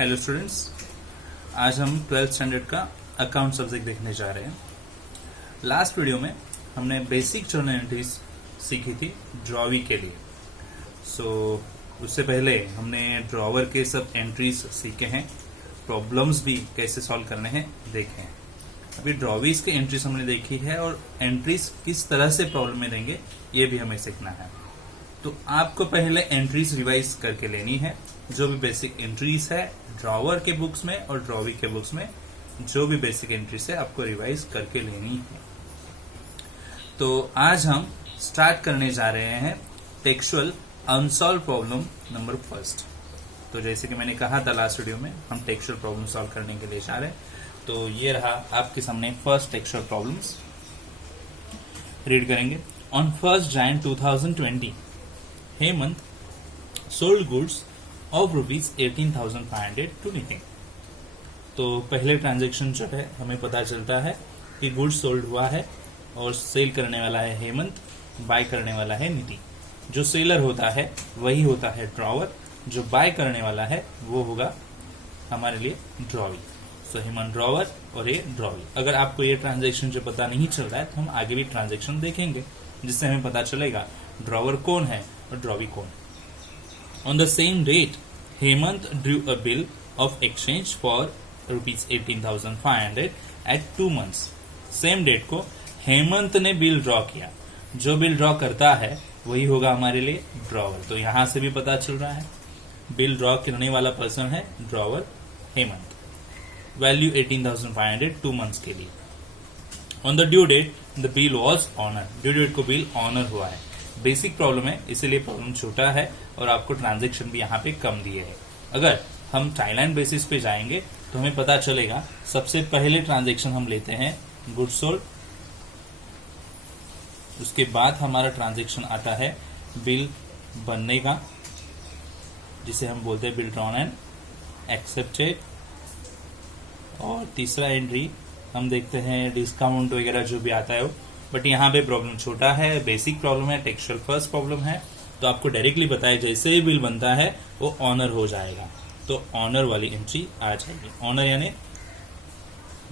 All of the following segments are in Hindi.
हेलो स्टूडेंट्स, आज हम 12th स्टैंडर्ड का अकाउंट सब्जेक्ट देखने जा रहे हैं। लास्ट वीडियो में हमने बेसिक जर्नल एंट्रीज सीखी थी ड्रॉवी के लिए। उससे पहले हमने ड्रॉवर के सब एंट्रीज सीखे हैं, प्रॉब्लम्स भी कैसे सॉल्व करने हैं देखे हैं। अभी ड्रॉवीज के एंट्रीज हमने देखी है और एंट्रीज किस तरह से प्रॉब्लम में देंगे ये भी हमें सीखना है। तो आपको पहले एंट्रीज रिवाइज करके लेनी है, जो भी बेसिक एंट्रीज है ड्रॉवर के बुक्स में और ड्रॉवी के बुक्स में जो भी बेसिक एंट्रीज है आपको रिवाइज करके लेनी है। तो आज हम स्टार्ट करने जा रहे हैं textual unsolved problem number first. तो जैसे कि मैंने कहा था लास्ट वीडियो में, हम टेक्सचुअल प्रॉब्लम सॉल्व करने के लिए जा रहे हैं। तो ये रहा आपके सामने फर्स्ट टेक्सचुअल प्रॉब्लम्स, रीड करेंगे। On 1 Jan 2020 Hemant sold goods of ₹18,500 to Nitin. तो पहले ट्रांजैक्शन जो है हमें पता चलता है कि गुड्स सोल्ड हुआ है और सेल करने वाला है हेमंत, बाय करने वाला है नितिन। जो सेलर होता है वही होता है ड्रॉवर, जो बाय करने वाला है वो होगा हमारे लिए ड्रॉवी। सो हेमंत ड्रॉवर और ये ड्रॉवी। अगर आपको ये ट्रांजैक्शन जो पता नहीं चल रहा है तो हम आगे भी ट्रांजैक्शन देखेंगे जिससे हमें पता चलेगा ड्रॉवर कौन है और ड्रॉवी कौन। On the same date, Hemant drew a bill of exchange for ₹18,500 at 2 months. Same date को हेमंत ने बिल ड्रॉ किया। जो बिल ड्रॉ करता है वही होगा हमारे लिए ड्रॉवर। तो यहां से भी पता चल रहा है बिल ड्रॉ करने वाला पर्सन है ड्रॉवर हेमंत। वैल्यू 18,500 2 मंथ्स के लिए। On the due date the bill was honour. Due date को बिल ऑनर हुआ है। बेसिक प्रॉब्लम है इसलिए प्रॉब्लम छोटा है और आपको ट्रांजैक्शन भी यहाँ पे कम दिए है। अगर हम टाइमलाइन बेसिस पे जाएंगे तो हमें पता चलेगा सबसे पहले ट्रांजैक्शन हम लेते हैं गुड्स सोल्ड, उसके बाद हमारा ट्रांजैक्शन आता है बिल बनने का, जिसे हम बोलते हैं बिल ड्रॉन एंड एक्सेप्टेड। और तीसरा एंट्री हम देखते हैं डिस्काउंट वगैरह जो भी आता है वो। बट यहाँ पे प्रॉब्लम छोटा है, बेसिक प्रॉब्लम है, टेक्सचुअल फर्स्ट प्रॉब्लम है। तो आपको डायरेक्टली बताया जैसे ही बिल बनता है वो ऑनर हो जाएगा। तो ऑनर वाली एंट्री आ जाएगी। ऑनर यानी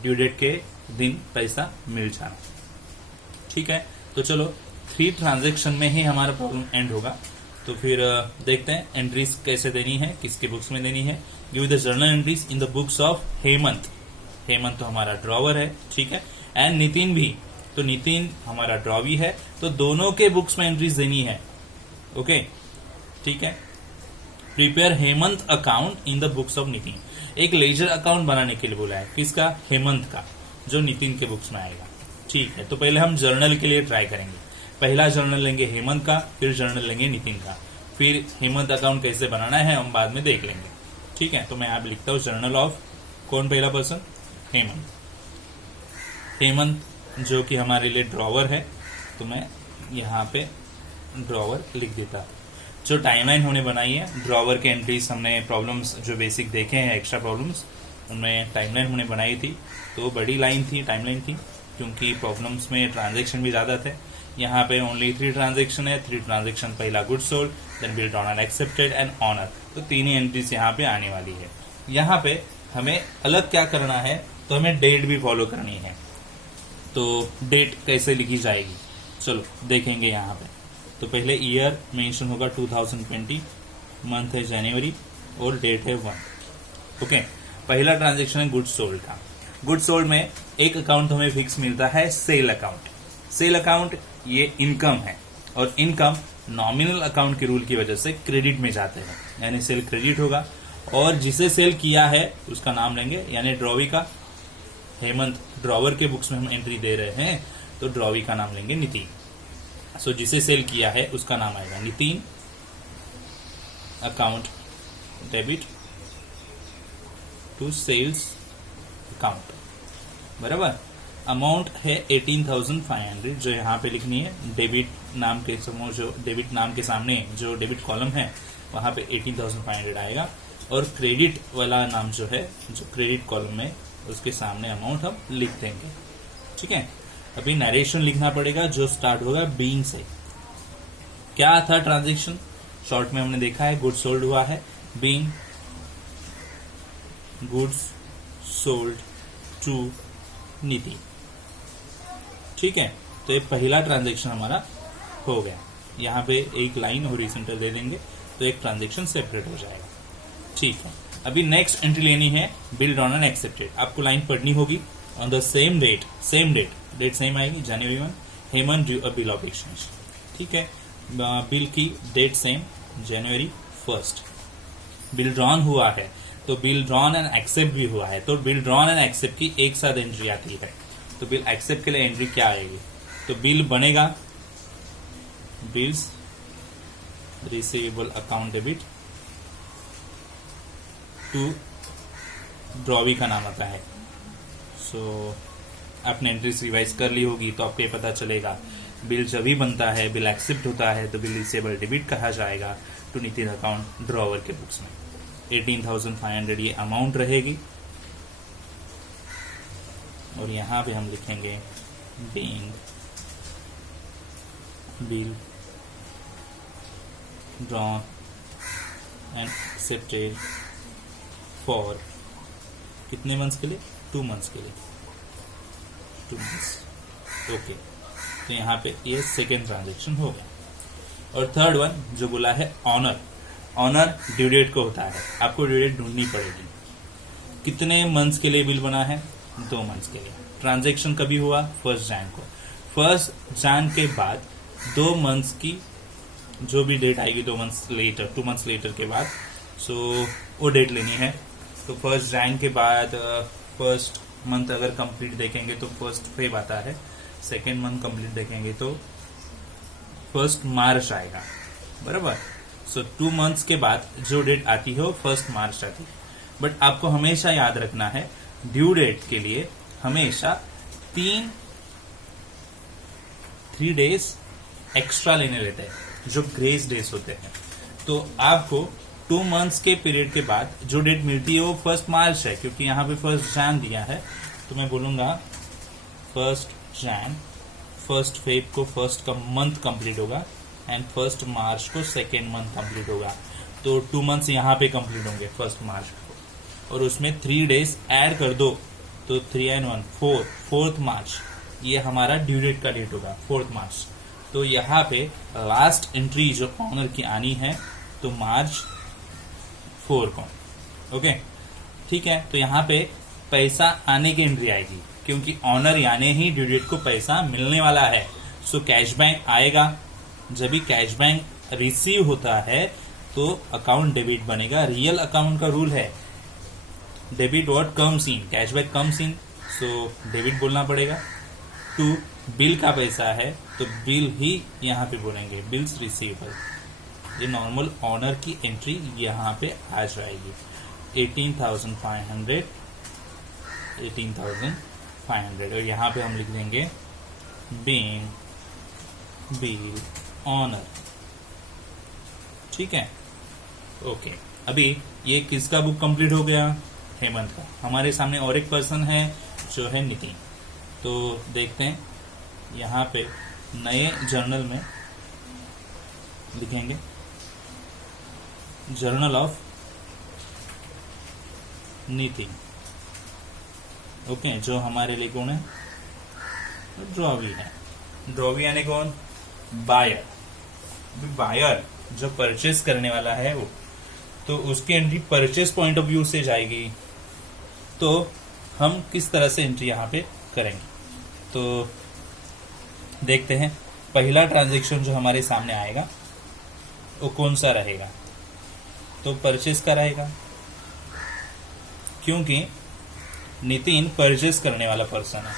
ड्यू डेट के दिन पैसा मिल जाना। ठीक है, तो चलो 3 ट्रांजैक्शन में ही हमारा प्रॉब्लम एंड होगा। तो फिर देखते हैं एंट्रीज कैसे देनी है, किसके बुक्स में देनी है। Give the journal entries in the books of Hemant. Hemant तो हमारा ड्रॉवर है, ठीक है, एंड नितिन भी। तो नितिन हमारा ड्रॉवी है, तो दोनों के बुक्स में एंट्रीज देनी है। ओके, ठीक है। Prepare Hemant account in the books of Nitin. एक लेजर अकाउंट बनाने के लिए बोला है, किसका? हेमंत का, जो नितिन के बुक्स में आएगा। ठीक है, तो पहले हम जर्नल के लिए ट्राई करेंगे। पहला जर्नल लेंगे हेमंत का, फिर जर्नल लेंगे नितिन का। फिर हेमंत अकाउंट कैसे बनाना है हम बाद में देख लेंगे। ठीक है, तो मैं यहाँ लिखता हूँ जर्नल ऑफ कौन पहला पर्सन? हेमंत। हेमंत जो कि हमारे लिए ड्रॉवर है, तो मैं यहाँ पे ड्रॉवर लिख देता। जो टाइमलाइन हमने बनाई है ड्रॉवर के एंट्रीज, हमने प्रॉब्लम्स जो बेसिक देखे हैं एक्स्ट्रा प्रॉब्लम्स, उनमें टाइमलाइन हमने बनाई थी। तो बड़ी लाइन थी, टाइमलाइन थी, क्योंकि प्रॉब्लम्स में ट्रांजैक्शन भी ज्यादा थे। यहाँ पे ओनली 3 ट्रांजैक्शन है। 3 ट्रांजैक्शन, पहला good sold, then bill honour accepted and honour. तो 3 ही एंट्रीज यहाँ पे आने वाली है। यहाँ पे हमें अलग क्या करना है, तो हमें डेट भी फॉलो करनी है। तो डेट कैसे लिखी जाएगी चलो देखेंगे यहाँ पे। तो पहले ईयर मेंशन होगा 2020, मंथ है जनवरी और डेट है 1। ओके, पहला ट्रांजैक्शन है गुड्स सोल्ड का। गुड्स सोल्ड में एक अकाउंट हमें फिक्स मिलता है, सेल अकाउंट। सेल अकाउंट ये इनकम है और इनकम नॉमिनल अकाउंट के रूल की वजह से क्रेडिट में जाते हैं, यानी सेल क्रेडिट होगा। और जिसे सेल किया है उसका नाम लेंगे, यानी ड्रॉवी का। हेमंत ड्रॉवर के बुक्स में हम एंट्री दे रहे हैं तो ड्रॉवी का नाम लेंगे नितिन। सो जिसे सेल किया है उसका नाम आएगा Nitin. Account debit to sales account, बराबर। अमाउंट है 18,500 जो यहाँ पे लिखनी है। डेबिट नाम के समूह, जो डेबिट नाम के सामने जो डेबिट कॉलम है वहां पे 18,500 आएगा। और क्रेडिट वाला नाम जो है, जो क्रेडिट कॉलम में, उसके सामने अमाउंट हम लिख देंगे। ठीक है, अभी नरेशन लिखना पड़ेगा जो स्टार्ट होगा बीइंग से। क्या था ट्रांजैक्शन? शॉर्ट में हमने देखा है गुड सोल्ड हुआ है, being goods sold to Nitin. ठीक है, तो ये पहला ट्रांजेक्शन हमारा हो गया। यहाँ पे एक लाइन हॉरिजॉन्टल दे देंगे तो एक ट्रांजेक्शन सेपरेट हो जाएगा। ठीक है, अभी नेक्स्ट एंट्री लेनी है बिल ड्रॉन एंड एक्सेप्टेड। आपको लाइन पढ़नी होगी on the same date, date same आएगी जनवरी 1, Hemant due a bill of exchange. ठीक है, बिल की डेट सेम जनवरी 1। बिल ड्रॉन हुआ है तो बिल ड्रॉन एंड एक्सेप्ट भी हुआ है, तो बिल ड्रॉन एंड एक्सेप्ट की एक साथ एंट्री आती है। तो बिल एक्सेप्ट के लिए एंट्री क्या आएगी? तो बिल बनेगा bills receivable account debit to drawee का नाम आता है। सो आपने एंट्रीज रिवाइज कर ली होगी तो आपको ये पता चलेगा बिल जब भी बनता है, बिल एक्सेप्ट होता है तो बिल रिसीवेबल डेबिट कहा जाएगा टू नितिन अकाउंट ड्रॉवर के बुक्स में। 18,500 ये अमाउंट रहेगी और यहां पे हम लिखेंगे being bill drawn and accepted for कितने मंथ्स के लिए? 2 मंथ्स के लिए, 2 मंथ्स। ओके, तो यहाँ पे ये सेकेंड ट्रांजेक्शन हो गया। और थर्ड वन जो बोला है ऑनर, ऑनर ड्यू डेट को होता है। आपको ड्यू डेट ढूंढनी पड़ेगी। कितने मंथ्स के लिए बिल बना है? 2 मंथ्स के लिए। ट्रांजेक्शन कभी हुआ? 1 जैन को। 1 जैन के बाद 2 मंथ्स की जो भी डेट आएगी 2 मंथ्स लेटर के बाद, सो वो डेट लेनी है। तो 1 जैन के बाद फर्स्ट मंथ अगर कंप्लीट देखेंगे तो 1 फेब आता है, सेकेंड मंथ कंप्लीट देखेंगे तो 1 मार्च आएगा, बराबर। सो 2 मंथ्स के बाद जो डेट आती है वो 1 मार्च आती है। बट आपको हमेशा याद रखना है ड्यू डेट के लिए हमेशा 3 डेज एक्स्ट्रा लेने लेते हैं जो ग्रेस डेज होते हैं। तो आपको 2 मंथ्स के पीरियड के बाद जो डेट मिलती है वो 1 मार्च है, क्योंकि यहाँ पे 1 जैन दिया है। तो मैं बोलूंगा 1 जैन, 1 फेब को 1 का मंथ कंप्लीट होगा एंड 1 मार्च को 2nd मंथ कंप्लीट होगा। तो 2 मंथ्स यहाँ पे कंप्लीट होंगे 1 मार्च को, और उसमें 3 डेज ऐड कर दो तो 3 and 1 4, 4th मार्च ये हमारा ड्यू डेट का डेट होगा 4th मार्च। तो यहाँ पे लास्ट एंट्री जो ऑनर की आनी है तो मार्च 4 को। ओके, ठीक है। तो यहाँ पे पैसा आने की एंट्री आएगी क्योंकि ऑनर यानी ही ड्यू डेट को पैसा मिलने वाला है। सो कैश बैंक आएगा। जब भी कैश बैंक रिसीव होता है तो अकाउंट डेबिट बनेगा। रियल अकाउंट का रूल है debit what comes in, cashback comes in, so debit बोलना पड़ेगा। टू बिल का पैसा है तो बिल ही यहाँ पे बोलेंगे, बिल्स रिसीवेबल। ये नॉर्मल ऑनर की एंट्री यहाँ पे आ जाएगी। 18,500 और यहाँ पे हम लिख देंगे बीइंग बिल ऑनर। ठीक है, ओके। अभी ये किसका बुक कंप्लीट हो गया? हेमंत का। हमारे सामने और एक पर्सन है जो है नितिन। तो देखते हैं यहाँ पे नए जर्नल में लिखेंगे जर्नल ऑफ नितिन। ओके, जो हमारे लिए कौन है? ड्रॉवी है। ड्रॉवी यानी कौन? बायर। बायर जो परचेस करने वाला है वो, तो उसकी entry purchase point of view से जाएगी। तो हम किस तरह से एंट्री यहाँ पे करेंगे तो देखते हैं। पहला ट्रांजैक्शन जो हमारे सामने आएगा वो कौन सा रहेगा? तो परचेस का रहेगा, क्योंकि नितिन परचेस करने वाला पर्सन है।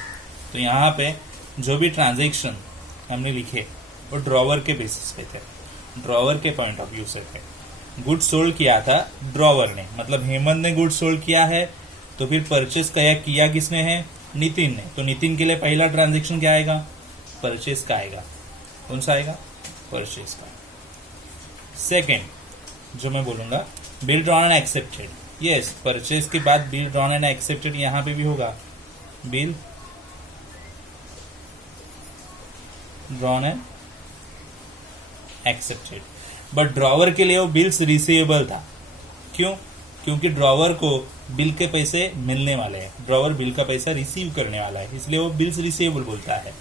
तो यहाँ पे जो भी ट्रांजैक्शन हमने लिखे वो ड्रॉवर के बेसिस पे थे, ड्रॉवर के पॉइंट ऑफ व्यू से थे। गुड सोल्ड किया था ड्रॉवर ने, मतलब हेमंत ने गुड सोल्ड किया है, तो फिर परचेस किया किसने है? नितिन ने। तो नितिन के लिए पहला ट्रांजैक्शन क्या आएगा? परचेस का आएगा। कौन सा आएगा? परचेस का। सेकेंड जो मैं बोलूंगा bill drawn and accepted. Yes, purchase के बाद बिल ड्रॉन एंड एक्सेप्टेड यहां पे भी होगा। Bill drawn and accepted, but drawer के लिए वो बिल्स रिसीवेबल था। क्यों? क्योंकि ड्रॉवर को बिल के पैसे मिलने वाले हैं, ड्रॉवर बिल का पैसा रिसीव करने वाला है, इसलिए वो बिल्स रिसीवेबल बोलता है।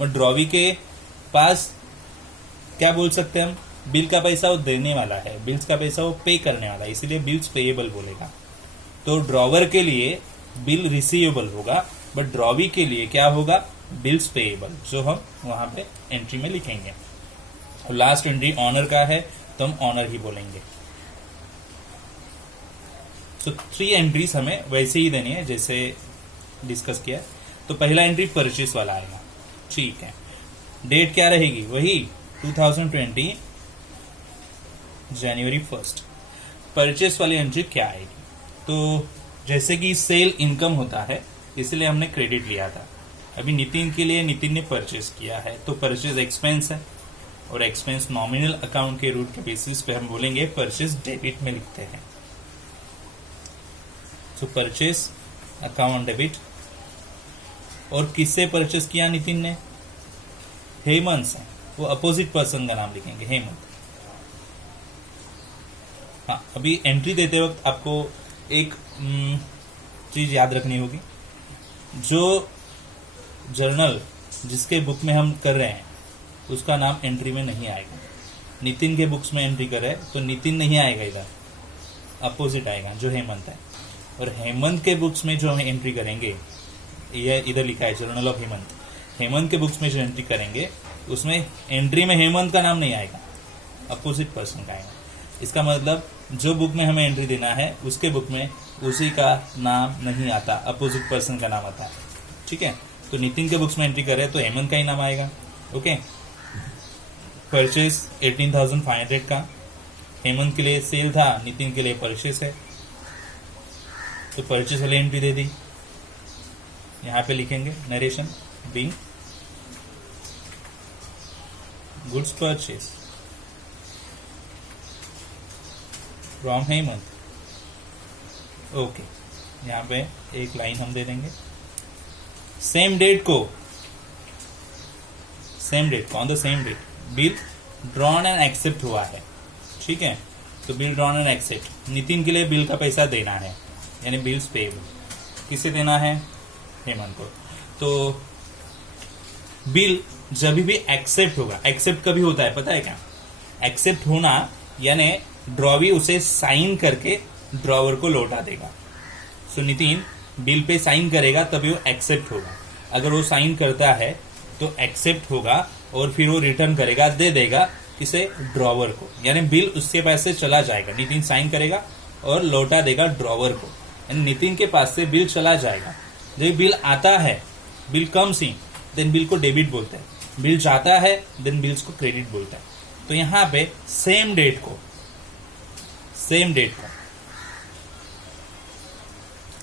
और ड्रॉवी के पास क्या बोल सकते हैं हम, बिल का पैसा वो देने वाला है, बिल्स का पैसा वो पे करने वाला है, इसलिए बिल्स पेएबल बोलेगा। तो ड्रॉवर के लिए बिल रिसीवेबल होगा, बट ड्रॉवी के लिए क्या होगा, बिल्स पेएबल, जो हम वहां पे एंट्री में लिखेंगे। और लास्ट एंट्री ऑनर का है तो हम ऑनर ही बोलेंगे। तो 3 एंट्रीज हमें वैसे ही देनी है जैसे डिस्कस किया। तो पहला एंट्री परचेस वाला आएगा, ठीक है। डेट क्या रहेगी, वही 2020 जनवरी 1। परचेस वाली एंट्री क्या आएगी, तो जैसे कि सेल इनकम होता है इसलिए हमने क्रेडिट लिया था। अभी नितिन के लिए, नितिन ने परचेस किया है तो परचेस एक्सपेंस है, और एक्सपेंस नॉमिनल अकाउंट के रूट के बेसिस पे हम बोलेंगे परचेस डेबिट में लिखते हैं। तो परचेस अकाउंट डेबिट। और किससे परचेस किया नितिन ने, हेमंत से, वो अपोजिट पर्सन का नाम लिखेंगे, हेमंत। हाँ, अभी एंट्री देते वक्त आपको एक चीज याद रखनी होगी, जो जर्नल जिसके बुक में हम कर रहे हैं उसका नाम एंट्री में नहीं आएगा। नितिन के बुक्स में एंट्री कर रहे हैं तो नितिन नहीं आएगा, इधर अपोजिट आएगा जो हेमंत है। और हेमंत के बुक्स में जो हम एंट्री करेंगे, यह इधर लिखा है जर्नल ऑफ हेमंत, हेमंत के बुक्स में जो एंट्री करेंगे उसमें एंट्री में हेमंत का नाम नहीं आएगा, अपोजिट पर्सन का आएगा। इसका मतलब जो बुक में हमें एंट्री देना है उसके बुक में उसी का नाम नहीं आता, अपोजिट पर्सन का नाम आता है, ठीक है। तो नितिन के बुक्स में एंट्री कर रहे हैं तो हेमंत का ही नाम आएगा, ओके। परचेस 18,500 का, हेमंत के लिए सेल था, नितिन के लिए परचेस है, तो परचेस वाली एंट्री दे दी। यहां पे लिखेंगे narration being goods purchase from Hemant, okay. यहां पे एक लाइन हम दे देंगे। सेम डेट को on the same date bill drawn and accept हुआ है, ठीक है। तो bill drawn and accept, Nitin के लिए बिल का पैसा देना है, यानी बिल्स पेएबल। किसे देना है, हेमंत को। तो बिल जब भी एक्सेप्ट होगा, एक्सेप्ट कभी होता है पता है क्या, एक्सेप्ट होना यानी ड्रॉवी उसे साइन करके ड्रॉवर को लौटा देगा। सो नितिन बिल पे साइन करेगा तभी वो एक्सेप्ट होगा। अगर वो साइन करता है तो एक्सेप्ट होगा और फिर वो रिटर्न करेगा, दे देगा किसे, ड्रॉवर को, यानी बिल उसके पास से चला जाएगा। नितिन साइन करेगा और लौटा देगा ड्रॉवर को, यानी नितिन के पास से बिल चला जाएगा। जब बिल आता है, bill comes in, then bill को डेबिट बोलते हैं, बिल जाता है देन बिल्स को क्रेडिट बोलते हैं। तो यहां पे सेम डेट को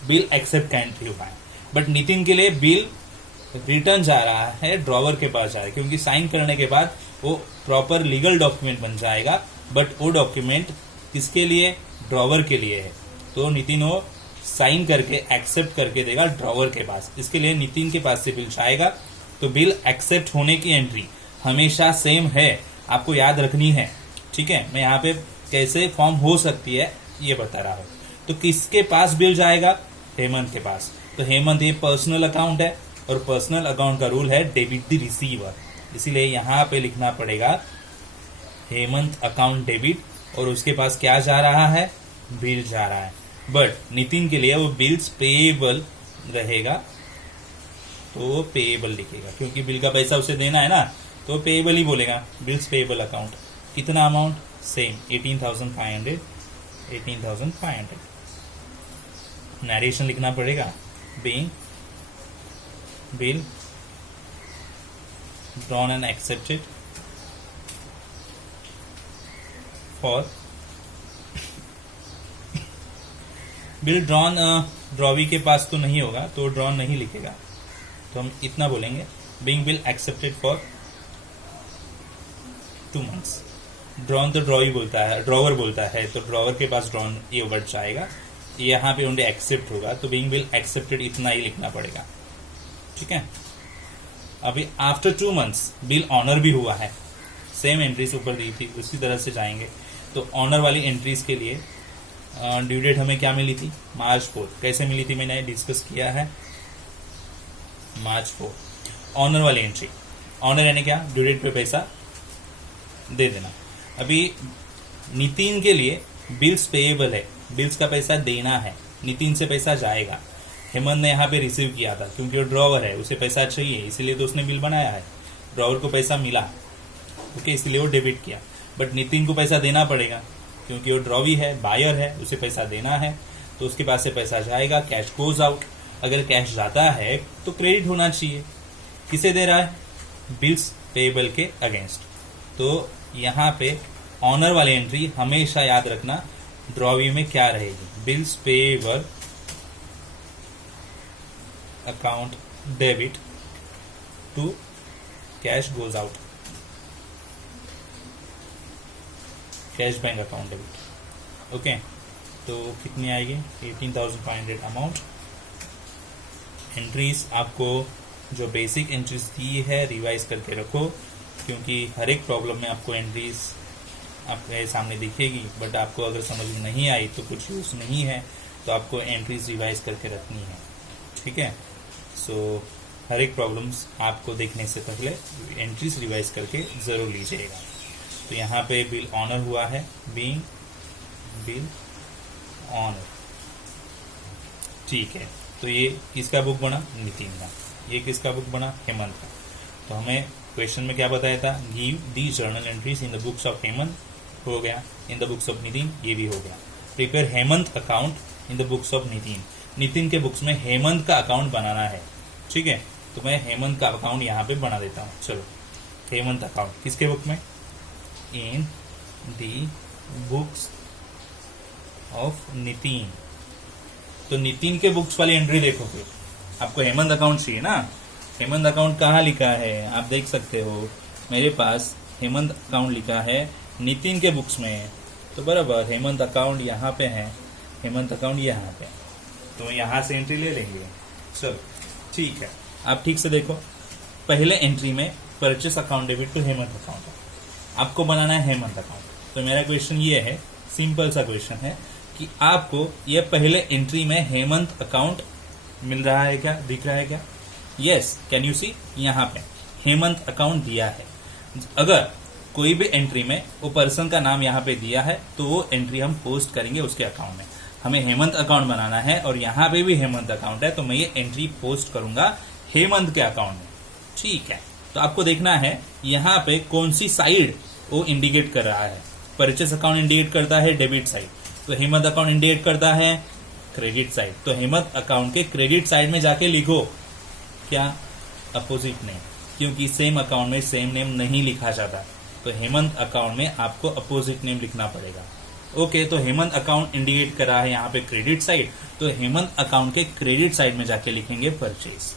बिल एक्सेप्ट का एंट्री हुआ है, बट नितिन के लिए बिल रिटर्न जा रहा है, ड्रॉवर के पास जा रहा है, क्योंकि साइन करने के बाद वो प्रॉपर लीगल डॉक्यूमेंट बन जाएगा, बट वो डॉक्यूमेंट किसके लिए, ड्रॉवर के लिए है। तो नितिन वो साइन करके एक्सेप्ट करके देगा ड्रॉवर के पास, इसके लिए नितिन के पास से बिल जाएगा। तो बिल एक्सेप्ट होने की एंट्री हमेशा सेम है, आपको याद रखनी है, ठीक है। मैं यहाँ पे कैसे फॉर्म हो सकती है ये बता रहा हूँ। तो किसके पास बिल जाएगा, हेमंत के पास। तो हेमंत ये पर्सनल अकाउंट है और पर्सनल अकाउंट का रूल है डेबिट द रिसीवर, इसीलिए यहां पे लिखना पड़ेगा हेमंत अकाउंट डेबिट, और उसके पास क्या जा रहा है, बिल जा रहा है। बट नितिन के लिए वो बिल्स पेएबल रहेगा, तो वो पेएबल लिखेगा, क्योंकि बिल का पैसा उसे देना है ना, तो पेएबल ही बोलेगा, बिल्स पेएबल अकाउंट। कितना अमाउंट, सेम 18,500। नरेशन लिखना पड़ेगा, being bill drawn and accepted for bill drawn, drawee के पास तो नहीं होगा तो ड्रॉन नहीं लिखेगा, तो हम इतना बोलेंगे being bill accepted for 2 months। Drawn तो ड्रॉवी बोलता है, ड्रॉवर बोलता है, तो ड्रॉवर के पास ड्रॉन ये वर्ड जाएगा, यहाँ पे ओनली एक्सेप्ट होगा, तो बीइंग बिल एक्सेप्टेड इतना ही लिखना पड़ेगा, ठीक है। अभी आफ्टर 2 months बिल ऑनर भी हुआ है, सेम एंट्रीज ऊपर दी थी उसी तरह से जाएंगे। तो ऑनर वाली एंट्रीज के लिए ड्यू डेट हमें क्या मिली थी, मार्च 4। कैसे मिली थी मैंने डिस्कस किया है, मार्च 4। ऑनर वाली एंट्री, ऑनर यानी क्या, ड्यू डेट पे पैसा दे देना। अभी नितिन के लिए बिल्स पेएबल है, बिल्स का पैसा देना है, नितिन से पैसा जाएगा। हेमंत ने यहाँ पे रिसीव किया था क्योंकि वो ड्रॉवर है, उसे पैसा चाहिए, इसीलिए तो उसने बिल बनाया है। ड्रॉवर को पैसा मिला, ओके, इसलिए वो डेबिट किया। बट नितिन को पैसा देना पड़ेगा क्योंकि वो ड्रॉवी है, बायर है, उसे पैसा देना है, तो उसके पास से पैसा जाएगा, कैश गोज आउट। अगर कैश जाता है तो क्रेडिट होना चाहिए। किसे दे रहा है, बिल्स पेएबल के अगेंस्ट। तो यहाँ पे ऑनर वाली एंट्री हमेशा याद रखना, ड्रॉवी में क्या रहेगी, bills payable account debit to cash goes out, cash bank account debit. Okay, तो कितनी आएगी, 18,500 अमाउंट। एंट्रीज आपको जो बेसिक एंट्रीज दी है रिवाइज करके रखो, क्योंकि हर एक प्रॉब्लम में आपको एंट्रीज आपके सामने दिखेगी, बट आपको अगर समझ में नहीं आई तो कुछ यूज नहीं है, तो आपको एंट्रीज रिवाइज करके रखनी है। ठीक है, सो हर एक प्रॉब्लम्स आपको देखने से पहले एंट्रीज रिवाइज करके जरूर लीजिएगा। तो यहाँ पे बिल ऑनर हुआ है, बीइंग बिल ऑनर। ठीक है, तो ये किसका बुक बना, नितिन का। ये किसका बुक बना, हेमंत का। तो हमें क्वेश्चन में क्या बताया था, give the journal entries in the books of Hemant, हो गया। इन द बुक्स ऑफ नितिन, ये भी हो गया। Prepare Hemant account in the books of Nitin, Nitin के बुक्स में हेमंत का अकाउंट बनाना है। ठीक है, तो मैं हेमंत का अकाउंट यहाँ पे बना देता हूँ। चलो, हेमंत अकाउंट किसके बुक में, इन दी बुक्स ऑफ नितिन। तो नितिन के बुक्स वाली एंट्री देखो, फिर आपको हेमंत अकाउंट चाहिए ना। हेमंत अकाउंट कहाँ लिखा है, आप देख सकते हो, मेरे पास हेमंत अकाउंट लिखा है नितिन के बुक्स में। तो बराबर हेमंत अकाउंट यहाँ पे है, हेमंत अकाउंट यहाँ पे, तो यहाँ से एंट्री ले लेंगे। चलो ठीक है, आप ठीक से देखो, पहले एंट्री में purchase account debit to Hemant account, आपको बनाना है हेमंत अकाउंट। तो मेरा क्वेश्चन ये है, सिंपल सा क्वेश्चन है कि आपको ये पहले एंट्री में हेमंत अकाउंट मिल रहा है क्या, दिख रहा है क्या? यस, कैन यू सी, यहाँ पे हेमंत अकाउंट दिया है। अगर कोई भी एंट्री में वो पर्सन का नाम यहाँ पे दिया है तो वो एंट्री हम पोस्ट करेंगे उसके अकाउंट में। हमें हेमंत अकाउंट बनाना है और यहाँ पे भी हेमंत अकाउंट है, तो मैं ये एंट्री पोस्ट करूंगा हेमंत के अकाउंट में। ठीक है, तो आपको देखना है यहाँ पे कौन सी साइड वो इंडिकेट कर रहा है। परचेस अकाउंट इंडिकेट करता है डेबिट साइड, तो हेमंत अकाउंट इंडिकेट करता है क्रेडिट साइड। तो हेमंत अकाउंट के क्रेडिट साइड में जाके लिखो क्या, अपोजिट नेम, क्योंकि सेम अकाउंट में सेम नेम नहीं लिखा जाता। तो हेमंत अकाउंट में आपको अपोजिट नेम लिखना पड़ेगा। ओके, तो हेमंत अकाउंट इंडिकेट कर रहा है यहाँ पे क्रेडिट साइड, तो हेमंत अकाउंट के क्रेडिट साइड में जाके लिखेंगे परचेज।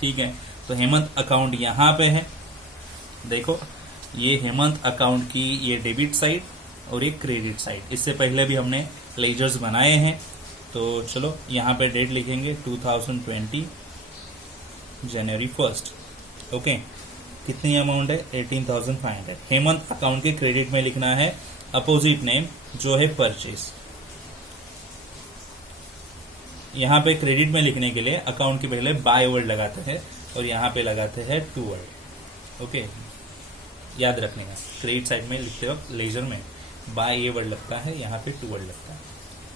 ठीक है, तो हेमंत अकाउंट यहाँ पे है, देखो ये हेमंत अकाउंट की ये डेबिट साइड और ये क्रेडिट साइड। इससे पहले भी हमने लेजर्स बनाए हैं, तो चलो यहाँ पे डेट लिखेंगे 2020 जनवरी 1। ओके, कितनी अमाउंट है, 18,500। हेमंत अकाउंट के क्रेडिट में लिखना है अपोजिट नेम जो है परचेज। यहाँ पे क्रेडिट में लिखने के लिए अकाउंट के पहले बाय वर्ड लगाते हैं और यहाँ पे लगाते हैं टू वर्ड। ओके, याद रखने का, क्रेडिट साइड में लिखते वक्त लेजर में बाय ये वर्ड लगता है, यहाँ पे टू वर्ड लगता है।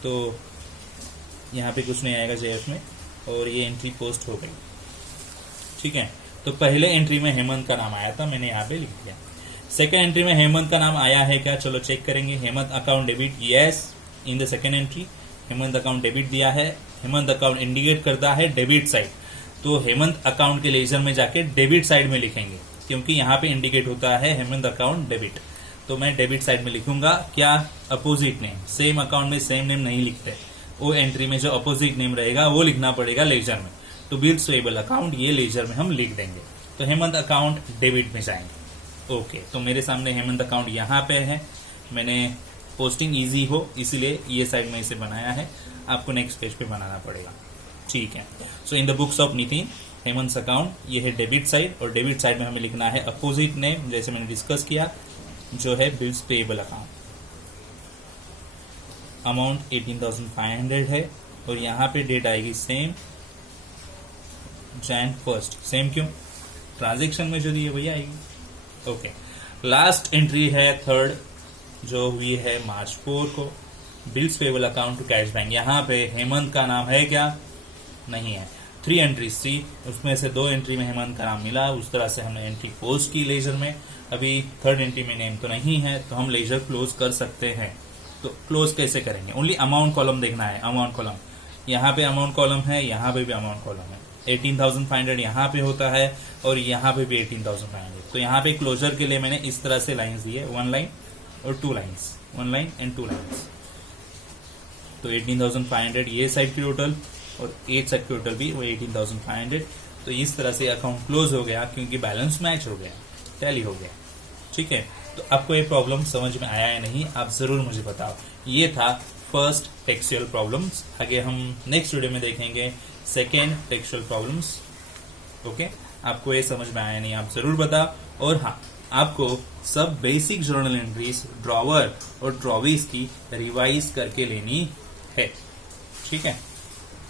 तो यहाँ पे कुछ नहीं आएगा जेएफ में, और ये एंट्री पोस्ट हो गई। ठीक है, तो पहले एंट्री में हेमंत का नाम आया था, मैंने यहाँ पे लिख दिया। सेकेंड एंट्री में हेमंत का नाम आया है क्या, चलो चेक करेंगे। Hemant account debit, yes, in the second entry Hemant account debit दिया है। हेमंत अकाउंट इंडिकेट करता है डेबिट साइड, तो हेमंत अकाउंट के लेजर में जाके डेबिट साइड में लिखेंगे, क्योंकि यहाँ पे इंडिकेट होता है हेमंत अकाउंट डेबिट। तो मैं डेबिट साइड में लिखूंगा क्या, अपोजिट नेम। सेम अकाउंट में सेम नेम नहीं लिखते, वो एंट्री में जो अपोजिट नेम रहेगा वो लिखना पड़ेगा लेजर में। तो बिल्स पेएबल अकाउंट ये लेजर में हम लिख देंगे, तो हेमंत अकाउंट डेबिट में जाएंगे। ओके, तो मेरे सामने हेमंत अकाउंट यहाँ पे है, मैंने पोस्टिंग इजी हो इसीलिए ये साइड में इसे बनाया है, आपको नेक्स्ट पेज पे बनाना पड़ेगा। ठीक है, so in the books of Nitin Hemant account, ये है डेबिट साइड, और डेबिट साइड में हमें लिखना है अपोजिट नेम, जैसे मैंने डिस्कस किया, जो है बिल्स पेएबल अकाउंट। अमाउंट 18,500 है और यहाँ पे डेट आएगी सेम Jan 1st। सेम क्यों? ट्रांजेक्शन में जो दी है वही आएगी। ओके, लास्ट एंट्री है थर्ड, जो हुई है March 4 को, bills payable account to cash bank. यहाँ पे हेमंत का नाम है क्या? नहीं है। 3 एंट्रीज थी, उसमें से 2 एंट्री में हेमंत का नाम मिला, उस तरह से हमने एंट्री क्लोज की लेजर में। अभी थर्ड एंट्री में नेम तो नहीं है, तो हम लेजर क्लोज कर सकते हैं। तो क्लोज कैसे करेंगे? ओनली अमाउंट कॉलम देखना है। अमाउंट कॉलम, यहाँ पे अमाउंट कॉलम है, यहाँ पे भी अमाउंट कॉलम है। 18,500 यहाँ पे होता है और यहाँ पे भी 18,500। तो यहाँ पे क्लोजर के लिए मैंने इस तरह से लाइन्स दी है, 1 लाइन और 2 लाइन्स, 1 लाइन एंड 2 लाइन्स। तो 18,500 ये साइड की टोटल और एक साइड की टोटल भी वो 18,500। तो इस तरह से अकाउंट क्लोज हो गया, क्योंकि बैलेंस मैच हो गया, टैली हो गया। ठीक है, तो आपको ये प्रॉब्लम समझ में आया है नहीं? आप जरूर मुझे बताओ। ये था फर्स्ट टेक्सचुअल प्रॉब्लम्स। आगे हम नेक्स्ट वीडियो में देखेंगे सेकेंड टेक्सचुअल प्रॉब्लम्स। ओके, आपको ये समझ में आया नहीं? आप जरूर बताओ। और हाँ, आपको सब बेसिक जर्नल एंट्रीज, ड्रॉवर और ड्रॉवीज की रिवाइज करके लेनी है। ठीक है।